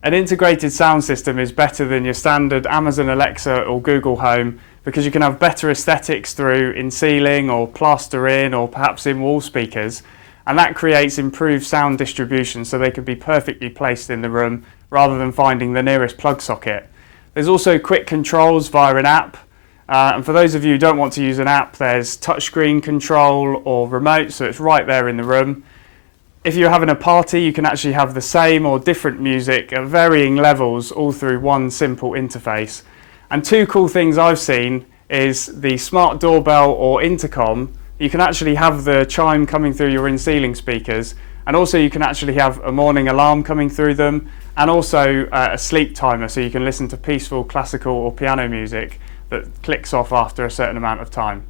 An integrated sound system is better than your standard Amazon Alexa or Google Home because you can have better aesthetics through in-ceiling or plaster-in or perhaps in-wall speakers, and that creates improved sound distribution so they can be perfectly placed in the room rather than finding the nearest plug socket. There's also quick controls via an app, and for those of you who don't want to use an app, there's touchscreen control or remote, so it's right there in the room. If you're having a party, you can actually have the same or different music at varying levels all through one simple interface. And two cool things I've seen is the smart doorbell or intercom. You can actually have the chime coming through your in-ceiling speakers, and also you can actually have a morning alarm coming through them, and also a sleep timer so you can listen to peaceful classical or piano music that clicks off after a certain amount of time.